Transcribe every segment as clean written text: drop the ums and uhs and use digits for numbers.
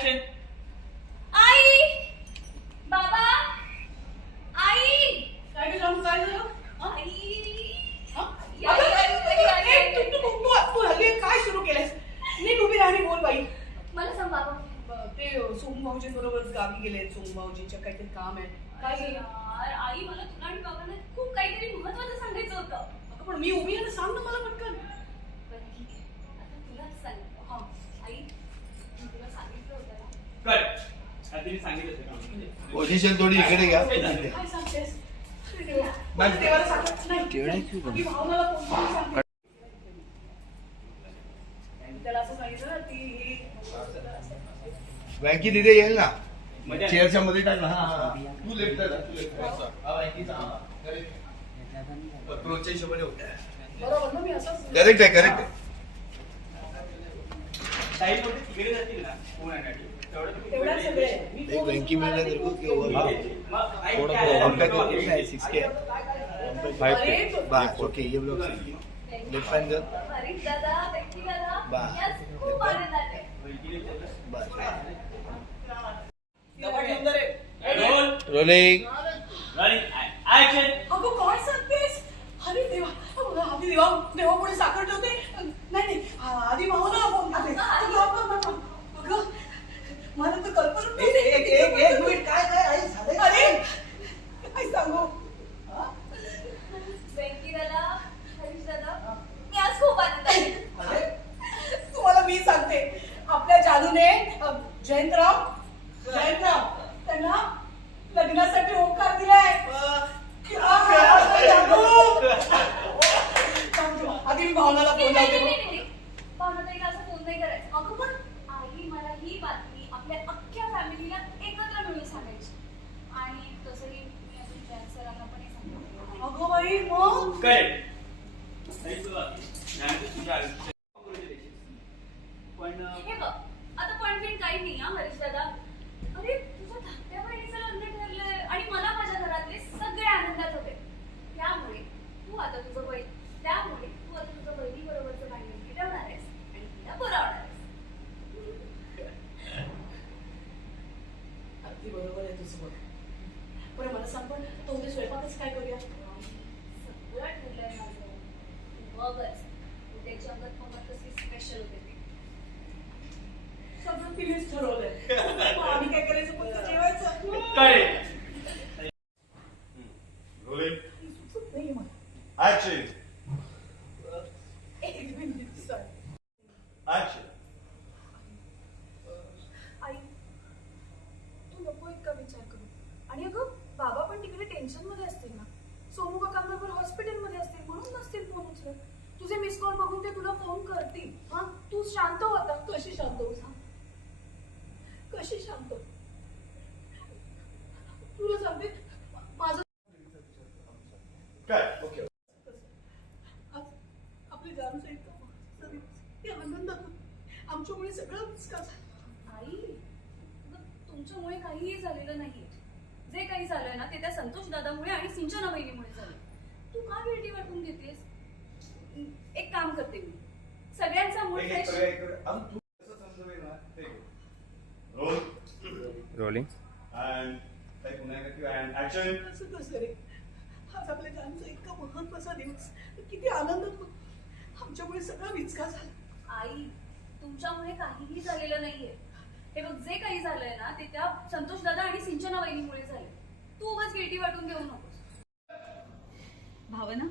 Action. आई, बाबा, आई, काय झालं काय झालं? आई, तू हल्ली काय सुरू केलंस? नीट उभी राहणी बोल बाई. मला सांग बाबा. ते सोमू भाऊजींबरोबर गावी गेले. सोमू भाऊजींच्या काहीतरी काम आहे. काय झालं? यार आई, मला तुला आणि बाबांना खूप काहीतरी महत्त्वाचं सांगायचं होतं. अगं पण मी उभी आहे ना, सांग ना मला पटकन. बरं ठीक आहे, आता तुलाच सांगतो. हा आई, मी तुला सांगितलं होतं ना. कट. तिने सांगितलं पोझिशन थोडी इकडे घ्या. काय सांगतेस? मला देवाला सांगत नाही. मी भावनाला फोन करून सांगते. त्याला असं सांगितलं ना, ती बँकी तिथे येईल ना, मजा. चेअरच्या मध्ये टाक ना. तू लेफ्ट अप्रोचच्या हिशोबाने होत. बरोबर ना, मी असंच करेक्ट आहे, करेक्ट आहे. साईड मध्ये तिकडे जातील ना फोन आणण्यासाठी. तेवढ्याच सगळे. एक बँकी मिळणार तेरे को कि ओवर बस ओके. ये लोग लेफ्ट हैंड अरे दादा, व्यक्ती दादा, बस. यार खूप आनंद आहे. बस. डबा घेऊन जा रे. रोलिंग. ऍक्शन. अगं काय सांगतेस? अरे देवा, आधी देवापुढे साखर ठेवते. नाही आधी भावना बोलते. अगं मला तर कल्पना नव्हती. एक मिनिट. काय आई झालं? अरे काय सांगू? व्यक्ती दादा, हरीश दादा, मी आज खूप आनंद आहे. अरे तुम्हाला मी सांगते, आपल्या जानूने जयंतराव त्यांना लग्नासाठी होकार दिलाय. आधी मी भावनाला फोन लावते. भावनाताईला असं फोन नाही करायचं. अगं पण आई, मला ही बातमी आपल्या अख्ख्या फॅमिलीला एकत्र मिळून सांगायची. आणि तसंही मी अजून जयंत सरांना पण हे सांगितलं. अगं बाई, मग करेक्ट. पण हे बघ, आता पण काही नाही हा हरीश दादा. अरे तुझ्या धाकट्या बहिणीचं लग्न ठरलंय आणि मला माझ्या घरातले सगळे आनंदात होते. त्यामुळे तू आता तुझं बहिणी बरोबरचं भांडण मिटवणार आहेस आणि तिला बोलावणार आहेस. अगदी बरोबर आहे तुझं. बघ बरं, मला सांग पण तो उद्या स्वयंपाकच काय करूया? सगळं ठरलंय माझं. तू बघच, उद्याची अंगत मंगत कसली स्पेशल होते ती. सगळं तिनेच ठरवलंय. मग आम्ही काय करायचं? फक्त जेवायचं. करेक्ट. रोलिंग. सुचत नाहीये मला. ऍक्शन. एक मिनिट सर. ऍक्शन. आई, तू नको इतका विचार करू. आणि अगं बाबा पण तिकडे टेन्शन मध्ये असतील ना. सोनू काकांबरोबर हॉस्पिटलमध्ये असतील म्हणून नसतील फोन उचलत. तुझे मिस कॉल बघून ते तुला फोन करतील. हा, तू शांत हो आता. कशी शांत होऊ सांग? कशी शांत? तुला सांगते, माझं काय ओके. आज आपली जानूचं इतकं या आनंदातून आमच्यामुळे सगळं विस्कार झालं. आई, तुमच्यामुळे काहीही झालेलं नाहीये. जे काही झालंय ना ते त्या संतोष दादामुळे आणि सिंचना वहिनीमुळे झालं. तू का गिल्टी वाटून घेतेस? एक काम करते मी, सगळ्यांचा मूड फ्रेश. रोलिंग. ऍक्शन. असं कसं रे? आज आपल्या जानूचा इतका महत्वाचा दिवस, किती आनंदात आमच्यामुळे सगळं विस्कार झाला. आई, तुमच्यामुळे काहीही झालेलं नाहीये. हे बघ, जे काही झालंय ना ते त्या संतोष दादा आणि सिंचना वहिनीमुळे झालंय. तू उगाच गिल्टी वाटून घेऊ नकोस. भावना,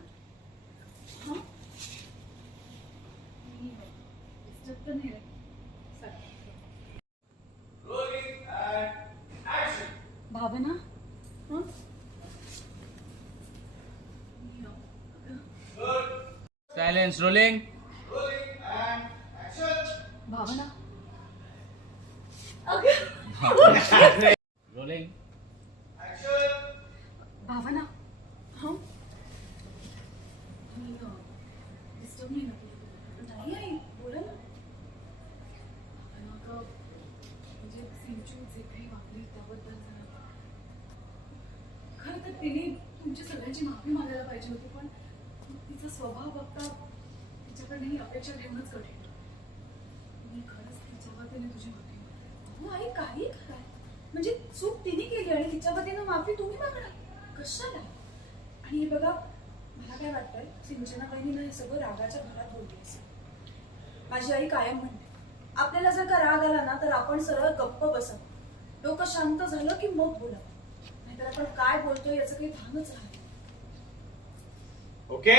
हा, मी डिस्टर्ब तर नाही रे? भावना, हं? सायलेन्स. रोलिंग. भावना, रोलिंग. भावना, हं? मी डिस्टर्ब नाही ना केलं? नाही आई, बोला ना. अगं, म्हणजे सिंचू जे काही वागली त्याबद्दल जरा खरं तर तिने तुमची सगळ्यांची माफी मागायला पाहिजे होती. पण तिचा स्वभाव बघता तिच्याकडे ही अपेक्षा ठेवणंच कठीण. मी खरंच तिच्या वतीने तुझी माफी मागते. अगं आई काही काय म्हणजे चूक तिने केली आणि तिच्या वतीनं माफी तुम्ही मागणार कशाला? आणि हे बघा मला काय वाटतंय सिंचना बहिणीनं हे सगळं रागाच्या भरात बोलली असेल. माझी आई कायम म्हणते आपल्याला जर का राग आला ना तर आपण सरळ गप्प बसावं, डोकं शांत झालं की मग बोलावं, नाहीतर आपण काय बोलतोय याचं काही भानच राहत नाही. ओके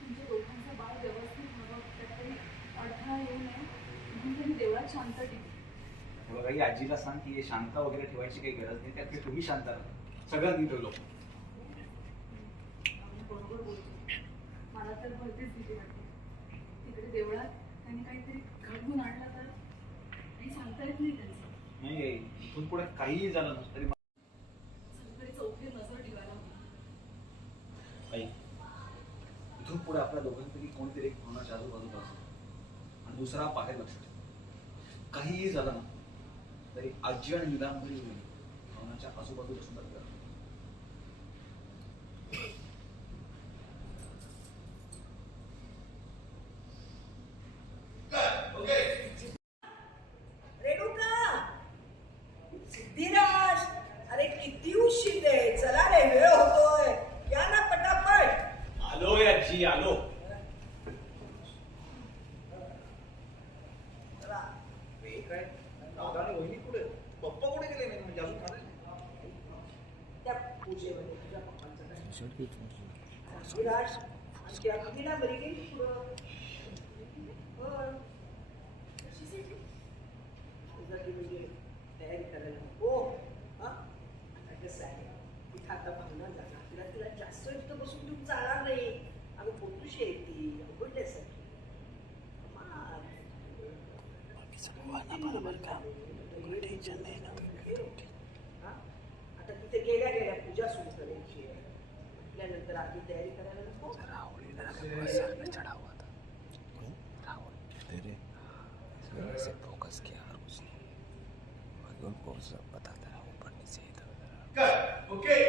तुमच्या दोघांचं बाळ व्यवस्थित व्हावं त्यात काही अडथळा येऊ नये म्हणून त्यांनी देवळात शांत टिकली. बघा ही आजीला सांग की हे शांत वगैरे ठेवायची काही गरज नाही, त्यात तुम्ही शांत राहा, सगळं नीट होईल. आम्ही बरोबर बोलतो. मला तर भलतीच भीती वाटते. तिकडे देवळात त्यांनी काहीतरी घडवून आणलं तर काही सांगता येत नाही त्यांचं. नाही इथून पुढे काहीही झालं नसतं तरी सगळीकडे चौथे नजर ठेवायला हवी. काही इथून पुढे आपल्या दोघांपैकी कोणतरी एक कोणाच्या आजूबाजूला असेल आणि दुसरा बाहेर लक्ष ठेवा. काहीही झालं ना तरी आजी आणि निदानमध्ये कोणाच्या आजूबाजूला सुद्धा करा. रेणुका सिद्धिराज अरे किती उशीर आहे, चला रे वेळ होतोय, या ना पटापट. आलो आजी आलो. चला. हे काय दादा आणि वहिनी कुठे पप्पा कुठे गेले नाही म्हणजे अजून आले नाही. त्या पूजेमध्ये तुझ्या पप्पांचं काय सिद्धिराज आणि त्या मुलीला बरी गेली पुढं. होय. तुझं ती म्हणजे तयारी करायला नको. हा आता कसं आहे तिथं आता भावना जाणार तिला तिला जास्त इथं बसून घेऊन चालणार नाही. अगं पोटूशी आहे ती अवघडल्यासारखी. आता तिथे गेल्या गेल्या पूजा सुरू करायची आहे, त्यानंतर आधी तयारी करायला नको. से फोकस किया और कुछ नहीं, बाकी उनको सब बताता रहा ऊपर नीचे इधर उधर. Okay.